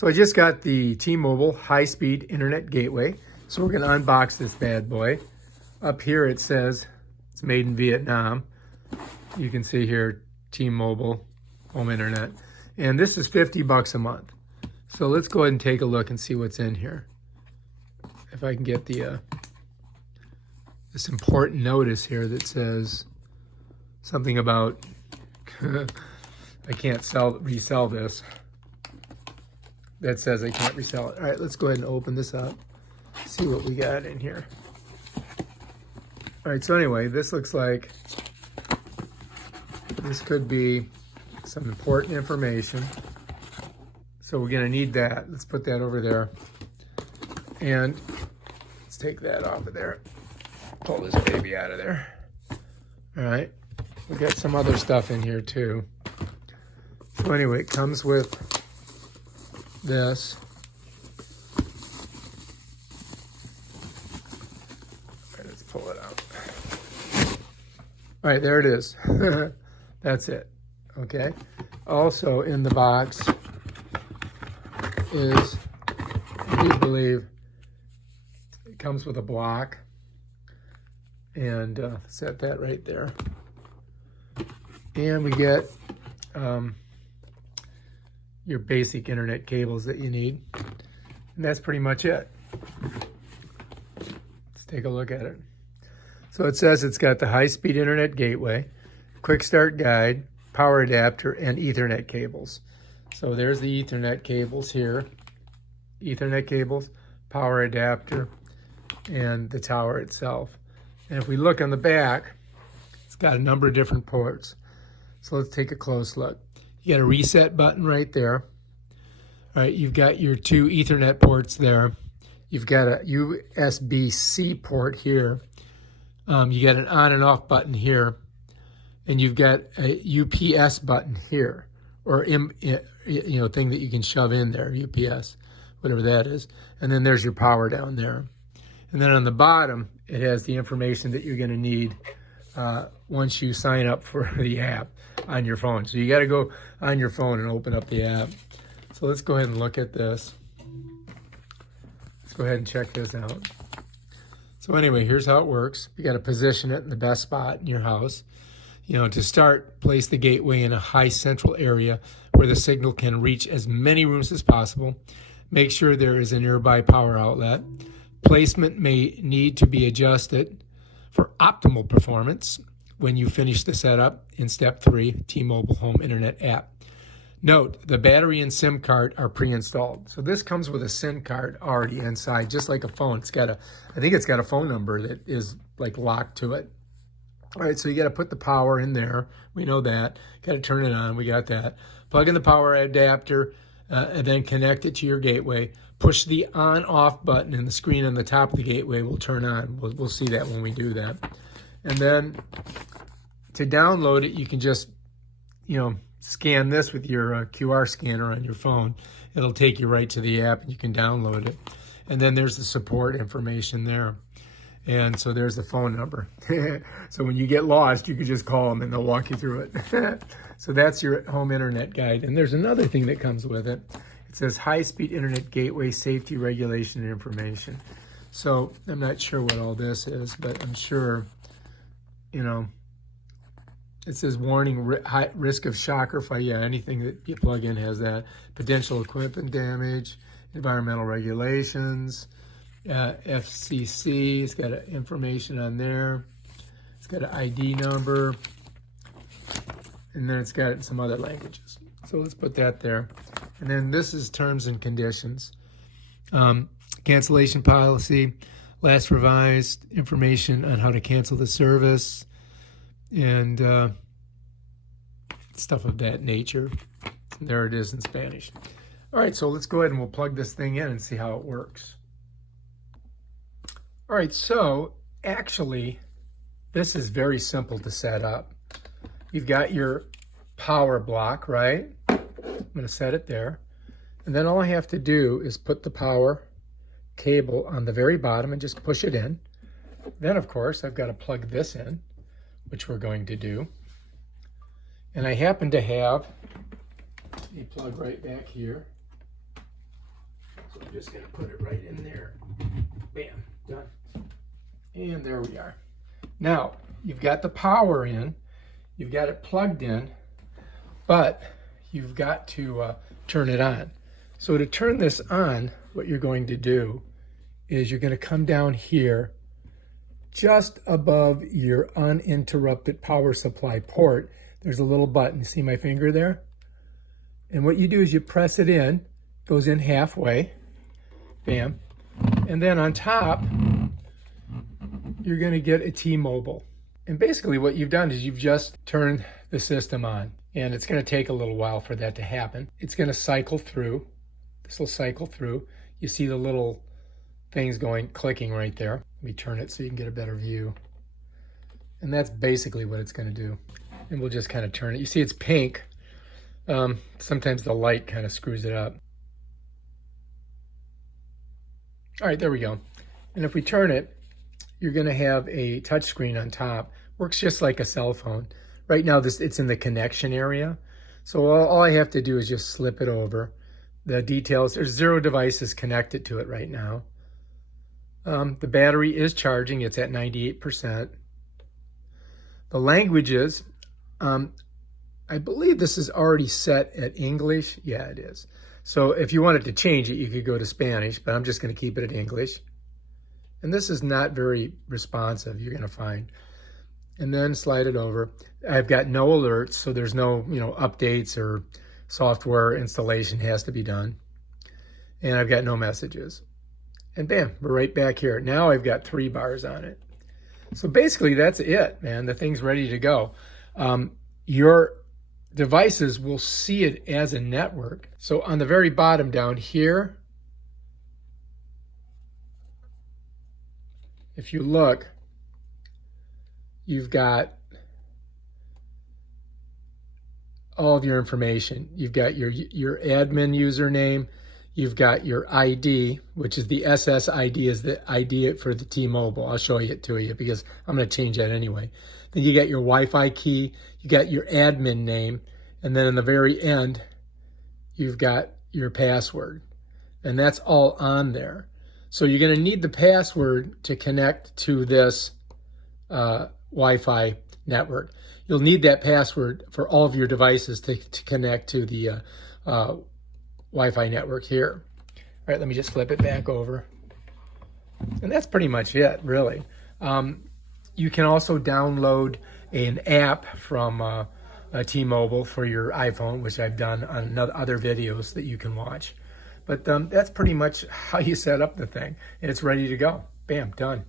So I just got the T-Mobile high-speed internet gateway. So we're going to unbox this bad boy. Up here it says it's made in Vietnam. You can see here T-Mobile home internet. And this is $50 a month. So let's go ahead and take a look and see what's in here. If I can get the this important notice here that says something about I can't resell this. That says I can't resell it. All right, let's go ahead and open this up. See what we got in here. All right, so anyway, this looks like this could be some important information. So we're gonna need that. Let's put that over there. And let's take that off of there. Pull this baby out of there. All right, we got some other stuff in here too. So anyway, it comes with this. All right, let's pull it out. All right, there it is. That's it, okay? Also in the box is, I do believe, it comes with a block. And set that right there. And we get your basic internet cables that you need. And that's pretty much it. Let's take a look at it. So it says it's got the high-speed internet gateway, quick start guide, power adapter, and Ethernet cables. So there's the Ethernet cables here. Ethernet cables, power adapter, and the tower itself. And if we look on the back, it's got a number of different ports. So let's take a close look. You got a reset button right there. All right, you've got your two Ethernet ports there. You've got a USB-C port here. You got an on and off button here. And you've got a UPS button here, or thing that you can shove in there, UPS, whatever that is. And then there's your power down there. And then on the bottom, it has the information that you're going to need once you sign up for the app on your phone. So you got to go on your phone and open up the app. So let's go ahead and look at this. Let's go ahead and check this out. So anyway, here's how it works. You got to position it in the best spot in your house. To start, place the gateway in a high central area where the signal can reach as many rooms as possible. Make sure there is a nearby power outlet. Placement may need to be adjusted for optimal performance when you finish the setup in step 3, T-Mobile Home Internet app. Note, the battery and SIM card are pre-installed. So this comes with a SIM card already inside, just like a phone. I think it's got a phone number that is like locked to it. All right, so you got to put the power in there. We know that. Got to turn it on. We got that. Plug in the power adapter and then connect it to your gateway. Push the on-off button and the screen on the top of the gateway will turn on. We'll see that when we do that. And then to download it, you can just, scan this with your QR scanner on your phone. It'll take you right to the app and you can download it. And then there's the support information there. And so there's the phone number. So when you get lost, you can just call them and they'll walk you through it. So that's your home internet guide. And there's another thing that comes with it. It says high-speed internet gateway safety regulation and information. So I'm not sure what all this is, but I'm sure, it says warning, high risk of shock or fire. Yeah, anything that you plug in has that. Potential equipment damage, environmental regulations, FCC. It's got information on there. It's got an ID number. And then it's got some other languages. So let's put that there. And then this is terms and conditions. Cancellation policy, last revised, information on how to cancel the service, and stuff of that nature. There it is in Spanish. All right, so let's go ahead and we'll plug this thing in and see how it works. All right, so actually, this is very simple to set up. You've got your power block, right? I'm going to set it there. And then all I have to do is put the power cable on the very bottom and just push it in. Then, of course, I've got to plug this in, which we're going to do. And I happen to have a plug right back here. I'm just going to put it right in there. Bam, done. And there we are. Now, you've got the power in, you've got it plugged in, but you've got to turn it on. So to turn this on, what you're going to do is you're going to come down here just above your uninterrupted power supply port. There's a little button. See my finger there? And what you do is you press it in, goes in halfway, bam. And then on top, you're going to get a T-Mobile. And basically what you've done is you've just turned the system on. And it's going to take a little while for that to happen. It's going to cycle through. This will cycle through. You see the little things clicking right there. Let me turn it so you can get a better view. And that's basically what it's going to do. And we'll just kind of turn it. You see it's pink. Sometimes the light kind of screws it up. All right, there we go. And if we turn it, you're going to have a touch screen on top. Works just like a cell phone. Right now, it's in the connection area. So all I have to do is just slip it over. The details, there's 0 devices connected to it right now. The battery is charging. It's at 98%. The languages, I believe this is already set at English. Yeah, it is. So if you wanted to change it, you could go to Spanish, but I'm just going to keep it at English. And this is not very responsive, you're going to find. And then slide it over. I've got no alerts, so there's no, updates or software installation has to be done. And I've got no messages. And bam, we're right back here. Now I've got 3 bars on it. So basically that's it, man. The thing's ready to go. Your devices will see it as a network. So on the very bottom down here, if you look, you've got all of your information. You've got your admin username. You've got your ID, which is the SSID, is the ID for the T-Mobile. I'll show it to you because I'm going to change that anyway. Then you got your Wi-Fi key. You got your admin name. And then in the very end, you've got your password. And that's all on there. So you're going to need the password to connect to this Wi-Fi network. You'll need that password for all of your devices to connect to the Wi-Fi network here. All right, let me just flip it back over. And that's pretty much it, really. You can also download an app from T-Mobile for your iPhone, which I've done on other videos that you can watch. But that's pretty much how you set up the thing. And it's ready to go. Bam, done.